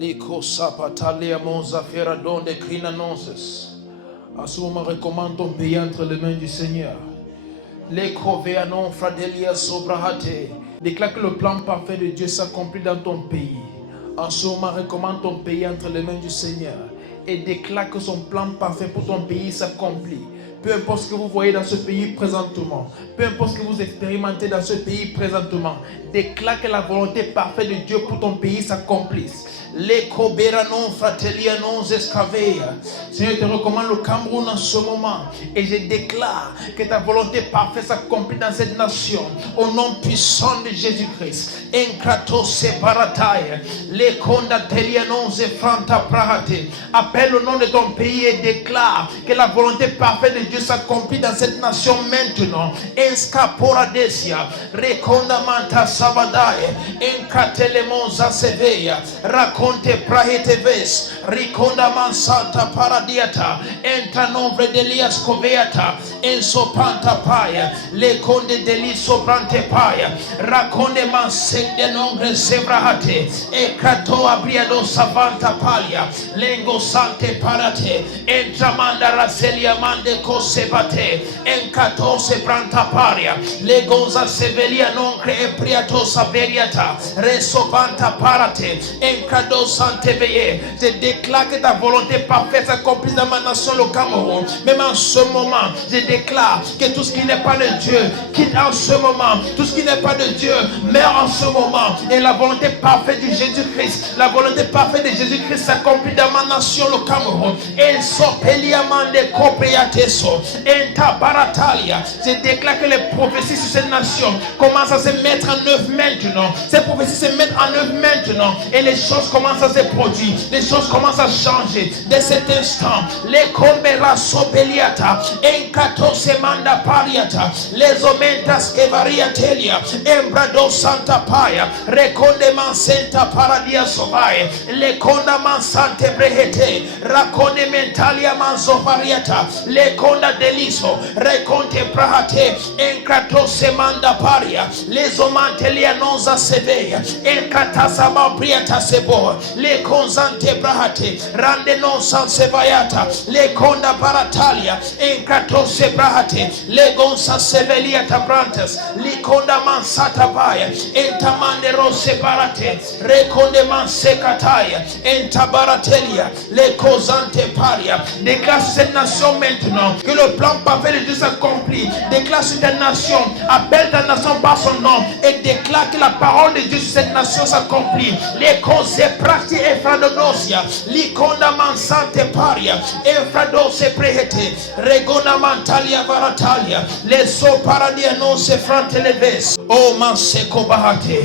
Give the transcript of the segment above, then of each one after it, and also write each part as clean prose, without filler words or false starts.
Liko sapatalia monza feradon de crinanonces. À ce moment, recommande ton pays entre les mains du Seigneur. Liko veanon fradelia sobrahate. Déclare que le plan parfait de Dieu s'accomplit dans ton pays. En ce moment, recommande ton pays entre les mains du Seigneur. Et déclare que son plan parfait pour ton pays s'accomplit. Peu importe ce que vous voyez dans ce pays présentement, peu importe ce que vous expérimentez dans ce pays présentement, déclare que la volonté parfaite de Dieu pour ton pays s'accomplisse. Seigneur, je te recommande le Cameroun en ce moment et je déclare que ta volonté parfaite s'accomplit dans cette nation au nom puissant de Jésus-Christ. Appelle le nom de ton pays et déclare que la volonté parfaite de Dieu s'accomplit dans cette nation maintenant. Enskaporadesia, Rekondamanta Sabadae, Enkatelemonza Seveya, Raconte Praheteves, Rikondaman Santa Paradiata, Entra Nombre Delias Coveata, Ensopanta Paya, Leconde Deliso Brante Paya, Raconde Mansende Nombre Sebrahate, Ekato Abriado Savanta Palia, Lengo Sante Parate, Entra Manda Raselia Mande Cosebate, Encato Sebranta Paria, Legonza Sevelia Noncre Epriato Saveriata, Resobanta Parate, Encado Sante Veye. Je déclare que ta volonté parfaite s'accomplit dans ma nation, le Cameroun. Même en ce moment, je déclare que tout ce qui n'est pas de Dieu quitte en ce moment. Tout ce qui n'est pas de Dieu meurt en ce moment. Et la volonté parfaite de Jésus-Christ, la volonté parfaite de Jésus-Christ s'accomplit dans ma nation, le Cameroun. Et Sopeliamande Copriateso, Enta Baratalia. Je déclare que les prophéties sur cette nation commencent à se mettre en œuvre maintenant. Ces prophéties se mettent en œuvre maintenant. Et les choses commencent à se produire. Les choses commencent à changer. Dès cet instant, les Combera Sopeliata, Encato Semanda Pariata, les Omentas Kevariatelia, Embrado Santa Paya, Recondeman Santa Paradia Sovae, Le Condaman Sante Brehete, Raconde Mentalia Manzovariata, Le Conda Deliso, Reconte Prahate, Encato Semanda Paria, Les Omantelia Nonza Sevea, Encatasama Priata Sebo, Le Conzante Brahate, Rande non San Sevayata, Le Conda Baratalia, Encato Sebrahate, Le Gonza Sevelia Tabrantes, Li Conda Mansata Baya, Entamande Rose Barate, Reconde Mansekataya, Entabaratelia, Le Cosante Paria. Déclare sur cette nation maintenant que le plan parfait de Dieu s'accomplit. Déclare sur ta nation, appelle ta nation par son nom et déclare que la parole de Dieu sur cette nation s'accomplit. Les causes prati efradonosia, likonda mansante paria, efradose prehete, regona mantalia varatalia, les so paradia non se frante leves, o manseko bahate,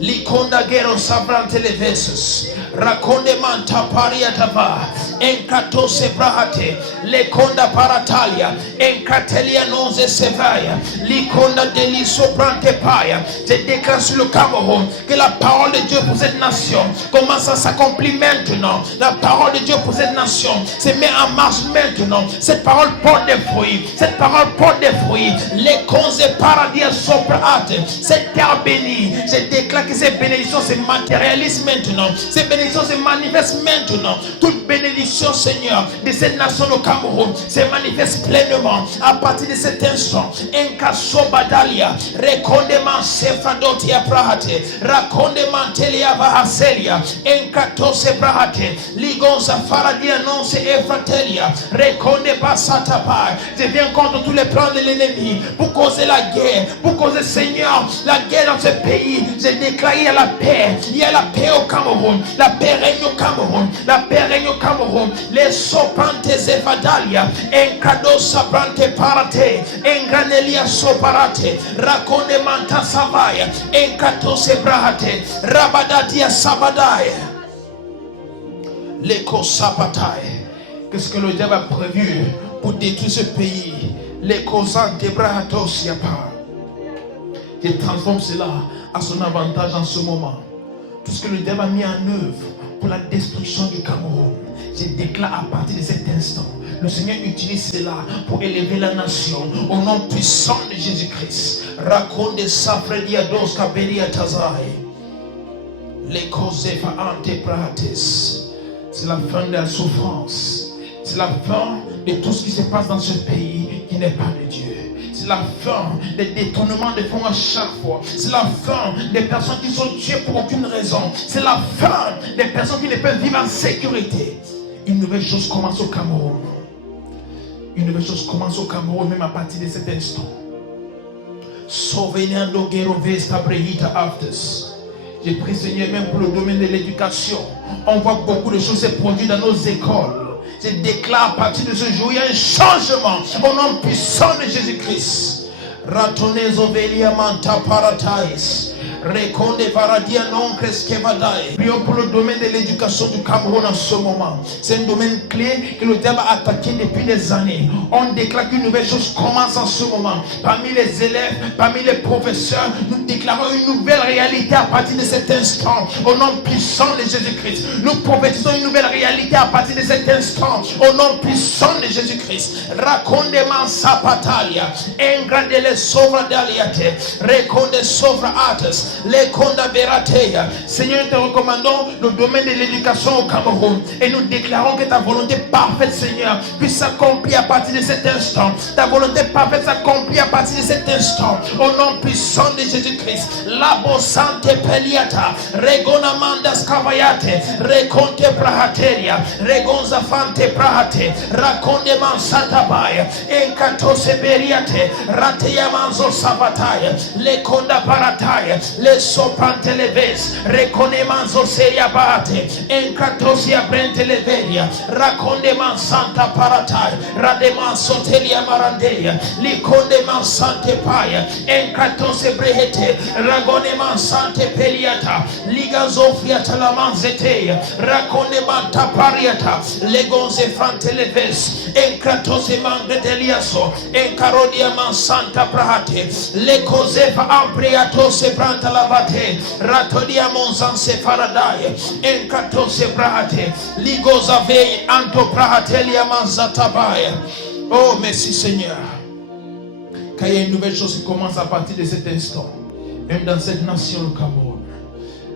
likonda gero sabrante levesus. Raconde manta pariatava, encato sebrahate, le conda paratalia, encatelia nonze sevaya, liconda deliso prante paya. Je déclare sur le Cameroun que la parole de Dieu pour cette nation commence à s'accomplir maintenant. La parole de Dieu pour cette nation se met en marche maintenant. Cette parole porte des fruits. Cette parole porte des fruits. Les conze paradia soprate, cette terre bénie. Je déclare que ces bénédictions se matérialisent maintenant. Ces bénédictions se manifeste maintenant. Toute bénédiction, Seigneur, de cette nation au Cameroun se manifeste pleinement à partir de cet instant. Enkaso badalia, rekondeman sefradotia prahate, rakondeman telia vahaselia, enkato sebrahate, ligonza faradia non se efratelia, rekonde basata pa. Je viens contre tous les plans de l'ennemi pour causer la guerre, pour causer, Seigneur, la guerre dans ce pays. Je déclare il y a la paix, il y a la paix au Cameroun. La paix règne au Cameroun, la paix règne au Cameroun. Les sopantes evadalia, encado sabrante parate, engranelia soparate, raconde manta savaya, encato sebrahate, rabadadia sabadae, l'éco sapatae. Qu'est-ce que le diable a prévu pour détruire ce pays? Les causants de brahatos yapa. Il transforme cela à son avantage en ce moment. Tout ce que le diable a mis en œuvre pour la destruction du Cameroun, je déclare à partir de cet instant, le Seigneur utilise cela pour élever la nation au nom puissant de Jésus-Christ. Raconte Safredia dos Caberia Tazai. Les causes anteprates. C'est la fin de la souffrance. C'est la fin de tout ce qui se passe dans ce pays qui n'est pas de Dieu. C'est la fin des détournements de fonds à chaque fois. C'est la fin des personnes qui sont tuées pour aucune raison. C'est la fin des personnes qui ne peuvent vivre en sécurité. Une nouvelle chose commence au Cameroun. Une nouvelle chose commence au Cameroun, même à partir de cet instant. Sauvenando Gerovesta Brehita Aftes. J'ai pris, Seigneur, même pour le domaine de l'éducation. On voit beaucoup de choses se produire dans nos écoles. Je déclare à partir de ce jour, il y a un changement au nom puissant de Jésus-Christ. Ratonezo velia manta paratais. Reconde varadia non cresquevadae. Prions pour le domaine de l'éducation du Cameroun en ce moment. C'est un domaine clé que le diable a attaqué depuis des années. On déclare qu'une nouvelle chose commence en ce moment. Parmi les élèves, parmi les professeurs, nous déclarons une nouvelle réalité à partir de cet instant. Au nom puissant de Jésus-Christ. Nous prophétisons une nouvelle réalité à partir de cet instant. Au nom puissant de Jésus-Christ. Raconde mansa patalia. Engradele sovra daliate. Reconde sovra ates. Les conda verateia. Seigneur, nous te recommandons le domaine de l'éducation au Cameroun et nous déclarons que ta volonté parfaite, Seigneur, puisse s'accomplir à partir de cet instant. Ta volonté parfaite s'accomplit à partir de cet instant. Au nom puissant de Jésus-Christ. Labo sante peliata. Regona mandas cavayate. Reconte prahateria. Regonza fante prahate. Raconde mansata baya. Encato seberiate. Rateya manzo sabataya. Le conda parataya. Les sopante leves, reconemanzo seria bate, encatosia brente leveria, racondeman santa paratai, rademan soteria marandeia, licondeman sante paia, encatose brehete, ragoneman sante peliata, ligazofia talamanzeteia, racondeman tapariata, legonze fante leves, encatose mangreteliaso, encarodia man santa prahate, lecozefa ampriatose pranta lavate, ratodia monzanse faradai, encatose prahate, ligozave anto prahatelia manzatabaya. Oh, merci Seigneur. Car il y a une nouvelle chose qui commence à partir de cet instant. Même dans cette nation, le Cameroun.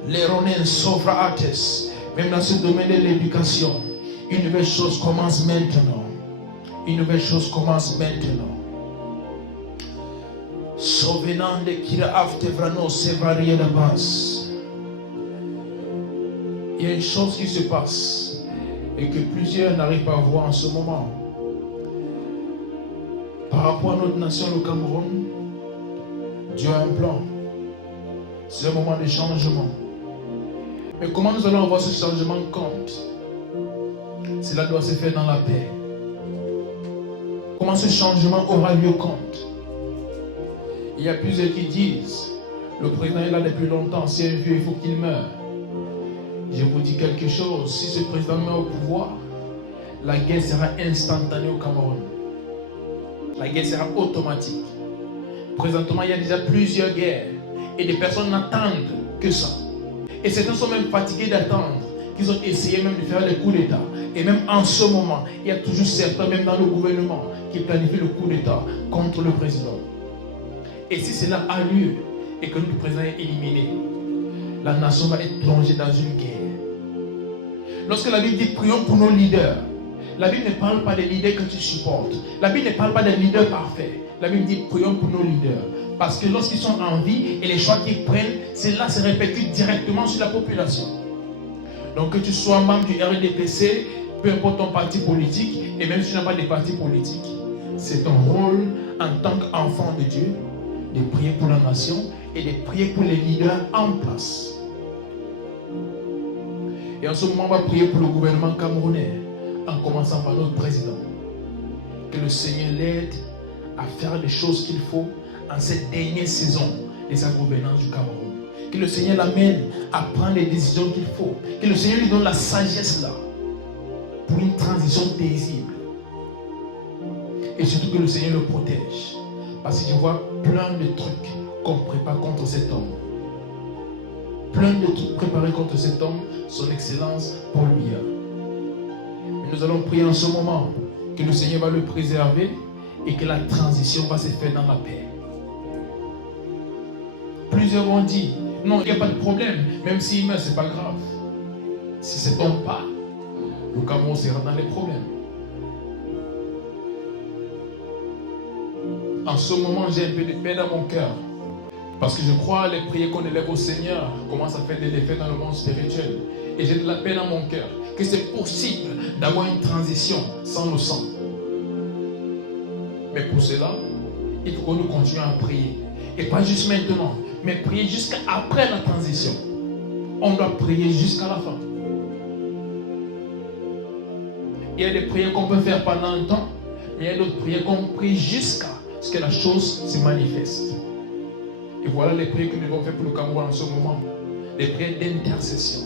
Les Ronen Sofra Ates. Même dans ce domaine de l'éducation. Une nouvelle chose commence maintenant. Une nouvelle chose commence maintenant. Sauvenande kira aftevrano sevarie de base. Il y a une chose qui se passe et que plusieurs n'arrivent pas à voir en ce moment. Par rapport à notre nation, le Cameroun, Dieu a un plan. C'est un moment de changement. Mais comment nous allons avoir ce changement compte? Cela doit se faire dans la paix. Comment ce changement aura lieu compte? Il y a plusieurs qui disent, le président est là depuis longtemps, c'est un vieux, il faut qu'il meure. Je vous dis quelque chose, si ce président meurt au pouvoir, la guerre sera instantanée au Cameroun. La guerre sera automatique. Présentement, il y a déjà plusieurs guerres et des personnes n'attendent que ça. Et certains sont même fatigués d'attendre, qu'ils ont essayé même de faire des coups d'État. Et même en ce moment, il y a toujours certains, même dans le gouvernement, qui planifient le coup d'État contre le président. Et si cela a lieu et que le président est éliminé, la nation va être plongée dans une guerre. Lorsque la Bible dit prions pour nos leaders, la Bible ne parle pas des leaders que tu supportes. La Bible ne parle pas des leaders parfaits. La Bible dit prions pour nos leaders. Parce que lorsqu'ils sont en vie et les choix qu'ils prennent, cela se répercute directement sur la population. Donc que tu sois membre du RDPC, peu importe ton parti politique, et même si tu n'as pas de parti politique, c'est ton rôle en tant qu'enfant de Dieu de prier pour la nation et de prier pour les leaders en place. Et en ce moment, on va prier pour le gouvernement camerounais, en commençant par notre président. Que le Seigneur l'aide à faire les choses qu'il faut en cette dernière saison de sa gouvernance du Cameroun. Que le Seigneur l'amène à prendre les décisions qu'il faut. Que le Seigneur lui donne la sagesse là pour une transition paisible. Et surtout que le Seigneur le protège. Parce que je vois plein de trucs qu'on prépare contre cet homme. Plein de trucs préparés contre cet homme, son excellence Paul Biya. Mais nous allons prier en ce moment que le Seigneur va le préserver et que la transition va se faire dans la paix. Plusieurs ont dit, Non, il n'y a pas de problème. Même s'il meurt, ce n'est pas grave. Si c'est ton pas, le Cameroun sera dans les problèmes. En ce moment, j'ai un peu de paix dans mon cœur. Parce que je crois les prières qu'on élève au Seigneur commencent à faire des effets dans le monde spirituel. Et j'ai de la paix dans mon cœur. Que c'est possible d'avoir une transition sans le sang. Mais pour cela, il faut que nous continuions à prier. Et pas juste maintenant, mais prier jusqu'à après la transition. On doit prier jusqu'à la fin. Il y a des prières qu'on peut faire pendant un temps, mais il y a d'autres prières qu'on prie jusqu'à ce que la chose se manifeste. Et voilà les prières que nous devons faire pour le Cameroun en ce moment. Les prières d'intercession.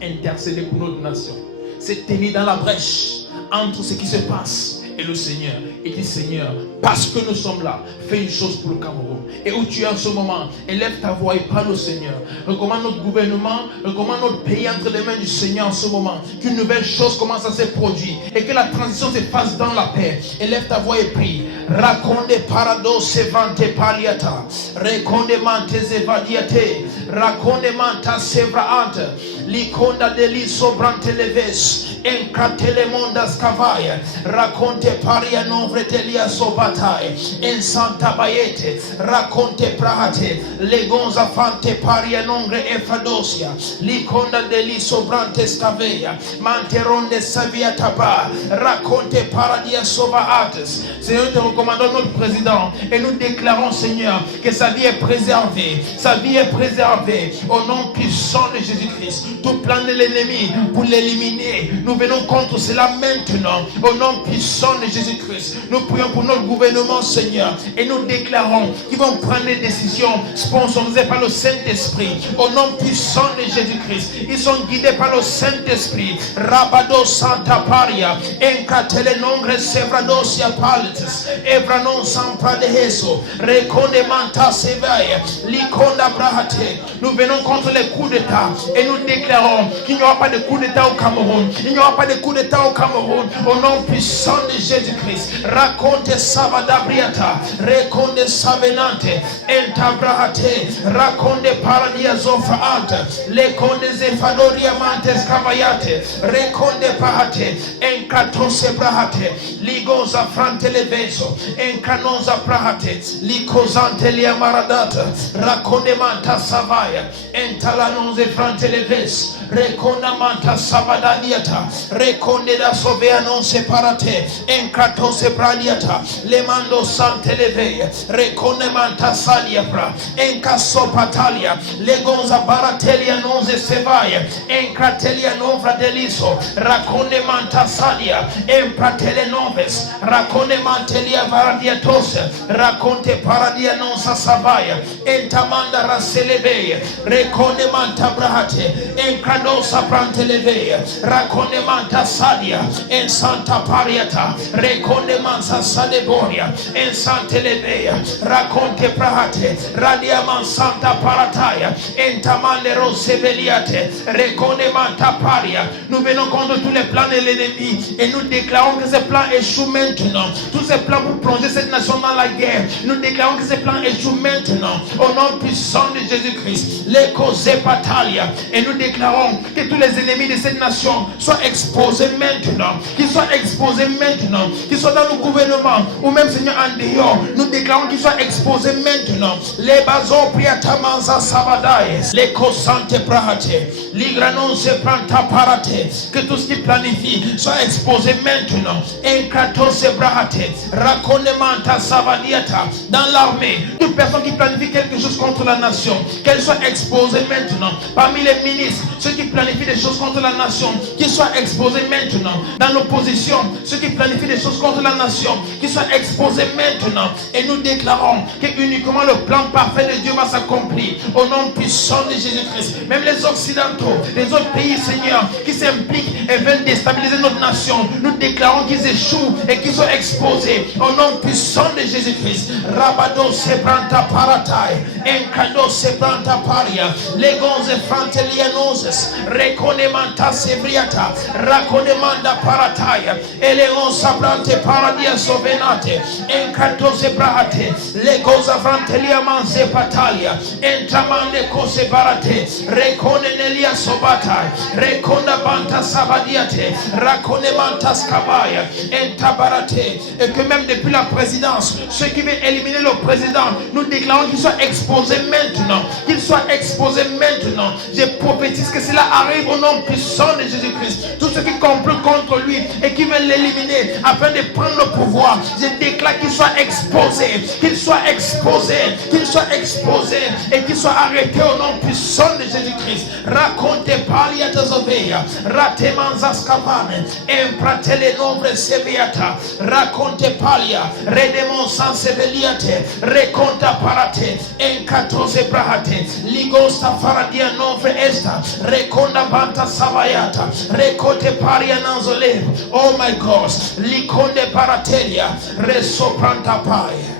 Intercéder pour notre nation. C'est tenir dans la brèche entre ce qui se passe et le Seigneur. Et dit Seigneur, parce que nous sommes là, fais une chose pour le Cameroun. Et où tu es en ce moment, élève ta voix et parle au Seigneur. Recommande notre gouvernement, recommande notre pays entre les mains du Seigneur en ce moment. Qu'une nouvelle chose commence à se produire et que la transition se fasse dans la paix. Élève ta voix et prie. Raconde parados sevante paliata. Reconde mantes evadiate. Raconde manta sevraante. Liconda deli sobrante leves. Encatele mondas cavaia. Raconte paria novre telia sobatai. En santa bayete. Raconte prahate. Legonza fante paria nongre efradosia. Liconda deli sobrante scaveia. Manteronde savia taba. Raconte paradia sovaates. Seigneur, nous te recommandons notre président et nous déclarons, Seigneur, que sa vie est préservée. Sa vie est préservée au nom puissant de Jésus-Christ. Tout plan de l'ennemi pour l'éliminer, nous venons contre cela maintenant au nom puissant de Jésus-Christ. Nous prions pour notre gouvernement, Seigneur, et nous déclarons qu'ils vont prendre des décisions sponsorisées par le Saint-Esprit au nom puissant de Jésus-Christ. Ils sont guidés par le Saint-Esprit. Rabado Santa Paria, Encatele Nongre Sevradosia Palites, Evranon Sampra de Heso, Reconde Manta Sevae, Liconda Brahate. Nous venons contre les coups d'État et nous déclarons qu'il n'y aura pas de coup d'État au Cameroun. Il n'y aura pas de coup d'État au Cameroun au nom puissant de Jésus-Christ. Raconte Savadabriata, Reconde Savenante, Entabrahate, Raconde Paradia Zofaante, Leconde Zefadoria Mantes Cavayate, Reconde Pahate, Encatose Brahate, Ligoza Frante Leveso, Encanoza Prahate, Licosante Lia Maradata, Raconde Manta Savaya, Entalanonze Frante Leves, Reconda Manta Savadadiata, Reconde da Sovea non separate, Encatose Bradiata, Lemando Sante Levea, Reconde Manta Saliapra, Encasso Patalia, Legonza Baratelia non se Sevaya, Encatelia Novra Deliso, Raconde Manta Salia, Empratele Noves, Raconde Mantelia Varadiatose, Raconte Paradia non Savaya, Entamanda Raselevea, Reconde Manta Brahate, Encadosa Prantelevea, Raconde Manta Sadia, En Santa Pariata, Reconde Mansa Sadeboria, En Santelevea, Raconte Prahate, Radiaman Santa Parataya, Entamande Roseveliate, Reconde Manta Paria. Nous venons contre tous les plans de l'ennemi et nous déclarons que ces plans échouent maintenant. Tous ces plans pour plonger cette nation dans la guerre, nous déclarons que ces plans échouent maintenant au nom puissant de Jésus-Christ. Les causes Patalia. Et nous déclarons que tous les ennemis de cette nation soient exposés maintenant, qu'ils soient exposés maintenant, qu'ils soient dans le gouvernement ou même Seigneur en dehors. Nous déclarons qu'ils soient exposés maintenant. Les bazos priatamanza sabadae, les cosante prahate, l'igranon se pranta parate, que tout ce qui planifie soit exposé maintenant. Enkrato se brahate, raconemanta savadiata, dans l'armée, toute personne qui planifie quelque chose contre la nation, qu'elle soit exposée maintenant. Parmi les ministres, ceux qui planifient des choses contre la nation, qu'ils soient exposés maintenant. Dans l'opposition, ceux qui planifient des choses contre la nation, qu'ils soient exposés maintenant. Et nous déclarons que uniquement le plan parfait de Dieu va s'accomplir au nom puissant de Jésus-Christ. Même les Occidentaux, les autres pays, Seigneur, qui s'impliquent et veulent déstabiliser notre nation, nous déclarons qu'ils échouent et qu'ils soient exposés au nom puissant de Jésus-Christ. Rabado se pranta paratai, encado se pranta paria, legonze frantelianoses, Jesus. Reconemanta sevriata. Raconemanda parataya. Eleon sabrante paradia sovenate. Encantose brahate. Legoza vrantelia manze patalia. Entramande cose barate. Reconenelia sobata. Reconda banta sabadiate. Raconemanta scabaya. Entabarate. Et que même depuis la présidence, ceux qui veulent éliminer le président, nous déclarons qu'il soit exposé maintenant. Qu'il soit exposé maintenant. Je prophétise que cela arrive au nom puissant de Jésus-Christ. Tous ceux qui complotent contre lui et qui veulent l'éliminer afin de prendre le pouvoir, je déclare qu'il soit exposé, qu'il soit exposé, qu'il soit exposé et qu'il soit arrêté au nom puissant de Jésus-Christ. Raconte palia tezoveia, ratemanzas capane, empratele nombre seviata, raconte palia, redemon sanseveliate, reconta parate, encatose brahate, ligosta faradia nombre esta, reconda banta savayata, recote paria nanzole. Oh my God, liconde parateria, resopranta paia.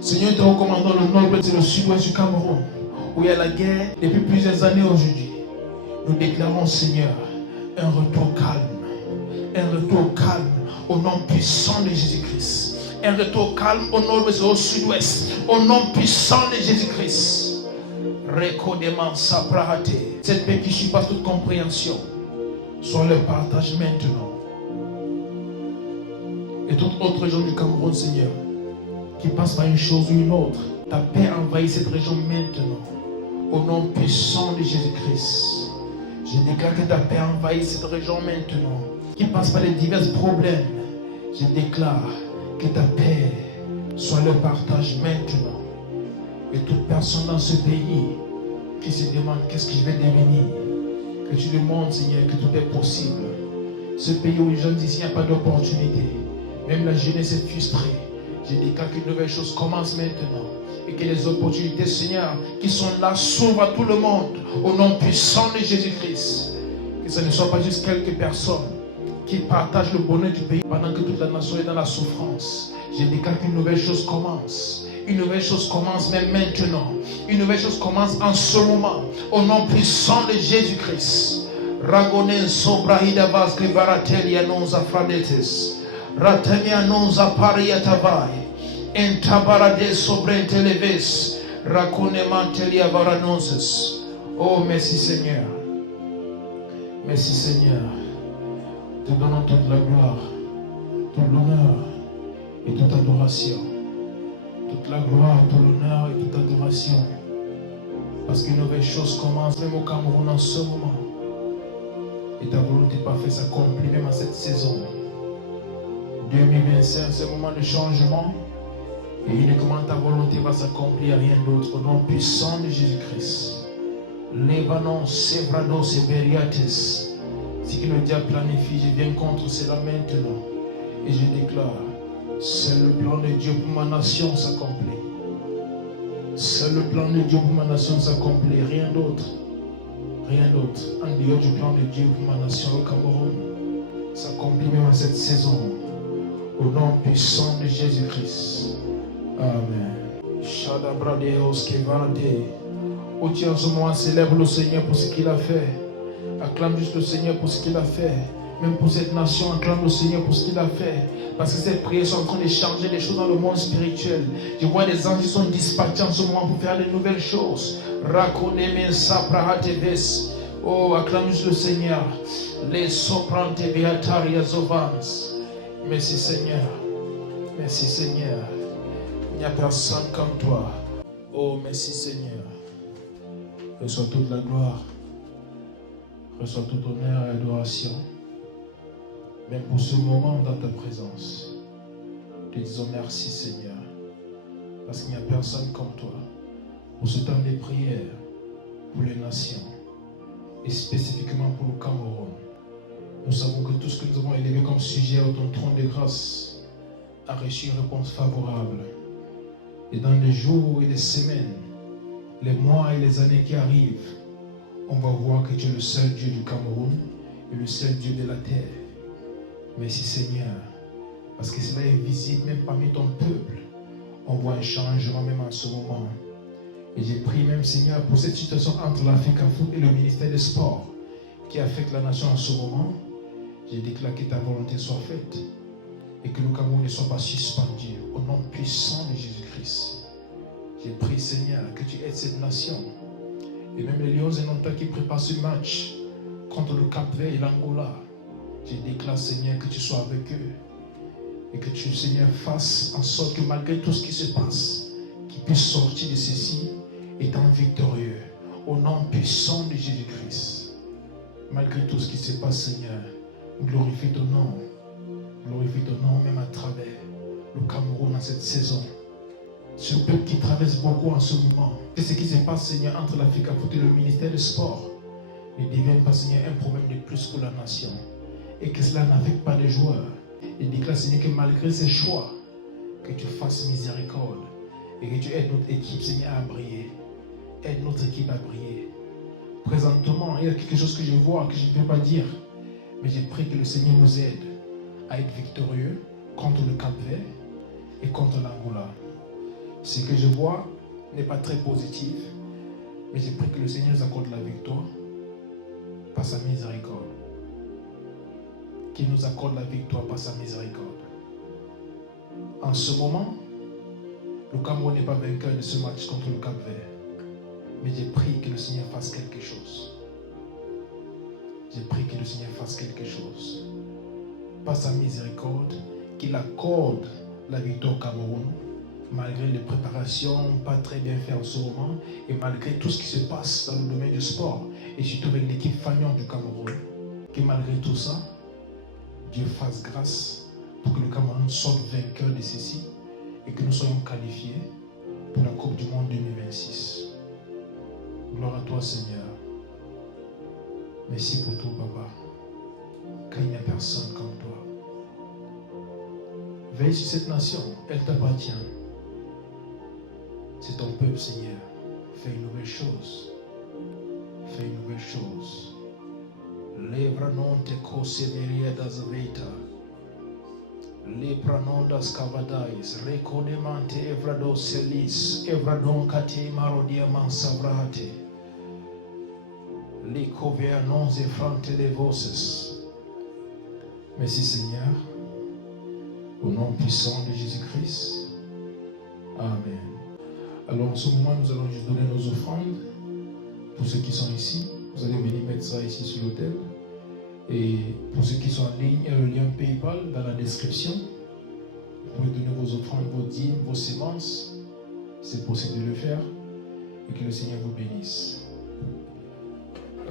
Seigneur, te recommandons le nord et le sud-ouest du Cameroun, où il y a la guerre depuis plusieurs années aujourd'hui. Nous déclarons, Seigneur, un retour calme au nom puissant de Jésus-Christ. Un retour calme au nord-ouest et au sud-ouest, au nom puissant de Jésus-Christ. Cette paix qui surpasse toute compréhension, soit le partage maintenant. Et toute autre région du Cameroun, Seigneur, qui passe par une chose ou une autre, ta paix envahit cette région maintenant. Au nom puissant de Jésus-Christ, je déclare que ta paix envahit cette région maintenant, qui passe par les divers problèmes. Je déclare que ta paix soit le partage maintenant. Et toute personne dans ce pays qui se demande qu'est-ce que je vais devenir, que tu demandes, Seigneur, que tout est possible. Ce pays où les jeunes disent qu'il n'y a pas d'opportunité, même la jeunesse est frustrée. Je déclare qu'une nouvelle chose commence maintenant et que les opportunités, Seigneur, qui sont là, s'ouvrent à tout le monde au nom puissant de Jésus-Christ. Que ce ne soit pas juste quelques personnes qui partagent le bonheur du pays pendant que toute la nation est dans la souffrance. Je déclare qu'une nouvelle chose commence. Une nouvelle chose commence même maintenant. Une nouvelle chose commence en ce moment au nom puissant de Jésus-Christ. Ragonen sobrahida vasque baratelia non afradetes. Ratemia non zapariatavai. Entabarade sobrenteleves. Raconemantelia varanoses. Oh, merci Seigneur. Merci Seigneur. Te donnons toute la gloire, tout l'honneur et toute adoration. Toute la gloire, tout l'honneur et toute adoration. Parce qu'une nouvelle chose commence même au Cameroun en ce moment. Et ta volonté parfaite s'accomplit même à cette saison. 2025, c'est un moment de changement. Et uniquement ta volonté va s'accomplir, rien d'autre. Au nom puissant de Jésus-Christ. Lebanon, Sebrados et Beriates. Ce que le diable planifie, je viens contre cela maintenant. Et je déclare, c'est le plan de Dieu pour ma nation s'accomplit. C'est le plan de Dieu pour ma nation s'accomplit. Rien d'autre. Rien d'autre. En dehors du plan de Dieu pour ma nation, le Cameroun, s'accomplit même à cette saison. Au nom puissant de Jésus-Christ. Amen. Shadabradeos Kevarade. Au tiers en ce moment, célèbre le Seigneur pour ce qu'il a fait. Acclame juste le Seigneur pour ce qu'il a fait. Même pour cette nation, acclame le Seigneur pour ce qu'il a fait. Parce que ces prières sont en train de changer les choses dans le monde spirituel. Je vois des anges qui sont dispatchés en ce moment pour faire de nouvelles choses. Oh, acclame juste le Seigneur. Les soprante beataria zovans. Merci Seigneur. Merci Seigneur. Il n'y a personne comme toi. Oh, merci Seigneur. Reçois toute la gloire. Reçois tout honneur et adoration. Même pour ce moment dans ta présence. Te disons merci Seigneur. Parce qu'il n'y a personne comme toi. Pour ce temps de prière. Pour les nations. Et spécifiquement pour le Cameroun. Nous savons que tout ce que nous avons élevé comme sujet au ton trône de grâce a reçu une réponse favorable. Et dans les jours et les semaines, les mois et les années qui arrivent, on va voir que tu es le seul Dieu du Cameroun et le seul Dieu de la terre. Merci Seigneur, parce que cela est visible même parmi ton peuple. On voit un changement même en ce moment. Et j'ai prié même, Seigneur, pour cette situation entre l'Africa Foot et le ministère des Sports qui affecte la nation en ce moment. J'ai déclaré que ta volonté soit faite et que le Cameroun ne soit pas suspendu au nom puissant de Jésus-Christ. J'ai prié, Seigneur, que tu aides cette nation. Et même les Lions et Nantais qui préparent ce match contre le Cap-Vert et l'Angola. Je déclare, Seigneur, que tu sois avec eux. Et que tu, Seigneur, fasses en sorte que malgré tout ce qui se passe, qu'ils puissent sortir de ceci étant victorieux. Au nom puissant de Jésus-Christ. Malgré tout ce qui se passe, Seigneur, glorifie ton nom. Glorifie ton nom même à travers le Cameroun dans cette saison. Ce peuple qui traverse beaucoup en ce moment. C'est ce qui se passe, Seigneur, entre l'Africa Foot et le ministère des Sports. Ne devienne pas, Seigneur, un problème de plus pour la nation. Et que cela n'affecte pas les joueurs. Il déclare, Seigneur, que malgré ces choix, que tu fasses miséricorde. Et que tu aides notre équipe, Seigneur, à briller. Aide notre équipe à briller. Présentement, il y a quelque chose que je vois, que je ne peux pas dire. Mais j'ai prié que le Seigneur nous aide à être victorieux contre le Cap-Vert et contre l'Angola. Ce que je vois n'est pas très positif, mais j'ai prié que le Seigneur nous accorde la victoire par sa miséricorde. Qu'il nous accorde la victoire par sa miséricorde. En ce moment, le Cameroun n'est pas vainqueur de ce match contre le Cap-Vert. Mais j'ai prié que le Seigneur fasse quelque chose. J'ai prié que le Seigneur fasse quelque chose. Par sa miséricorde, qu'il accorde la victoire au Cameroun, malgré les préparations pas très bien faites en ce moment, et malgré tout ce qui se passe dans le domaine du sport, et surtout avec l'équipe Fagnon du Cameroun, que malgré tout ça, Dieu fasse grâce pour que le Cameroun sorte vainqueur de ceci, et que nous soyons qualifiés pour la Coupe du Monde 2026. Gloire à toi, Seigneur. Merci pour tout, Papa. Car il n'y a personne comme toi. Veille sur cette nation, elle t'appartient. C'est ton peuple, Seigneur. Fais une nouvelle chose. Fais une nouvelle chose. Levra non te coseveria das veita. Lepranondas cavadais. Reconemante evrados celis. Evradon cate marodia mansavrate. Licover non zefrante de voces. Merci, Seigneur. Au nom puissant de Jésus-Christ. Amen. Alors en ce moment, nous allons juste donner nos offrandes pour ceux qui sont ici. Vous allez venir mettre ça ici sur l'autel. Et pour ceux qui sont en ligne, il y a le lien PayPal dans la description. Vous pouvez donner vos offrandes, vos dîmes, vos semences. C'est possible de le faire. Et que le Seigneur vous bénisse.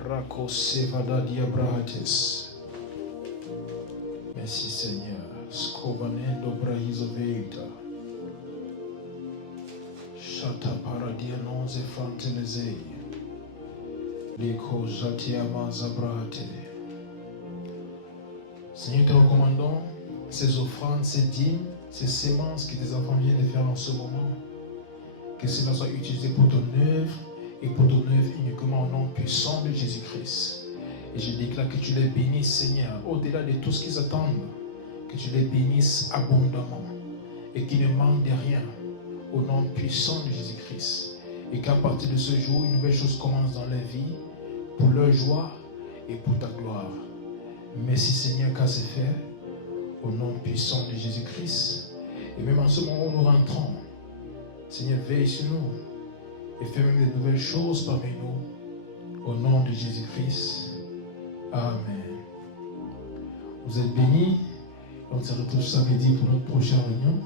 Rakosevada diabrahates. Merci Seigneur. Skovanendo brahizoveita. Shata paradia non zefrantelezei. Liko jatia mazabrahate. Seigneur, te recommandons ces offrandes, ces dîmes, ces semences que tes enfants viennent de faire en ce moment. Que cela soit utilisé pour ton œuvre et pour ton œuvre uniquement au nom puissant de Jésus-Christ. Et je déclare que tu les bénisses, Seigneur, au-delà de tout ce qu'ils attendent, que tu les bénisses abondamment et qu'ils ne manquent de rien au nom puissant de Jésus-Christ. Et qu'à partir de ce jour, une nouvelle chose commence dans leur vie pour leur joie et pour ta gloire. Merci Seigneur car c'est fait au nom puissant de Jésus-Christ. Et même en ce moment où nous rentrons, Seigneur, veille sur nous et fais même de nouvelles choses parmi nous au nom de Jésus-Christ. Amen. Vous êtes bénis. On se retrouve samedi pour notre prochaine réunion.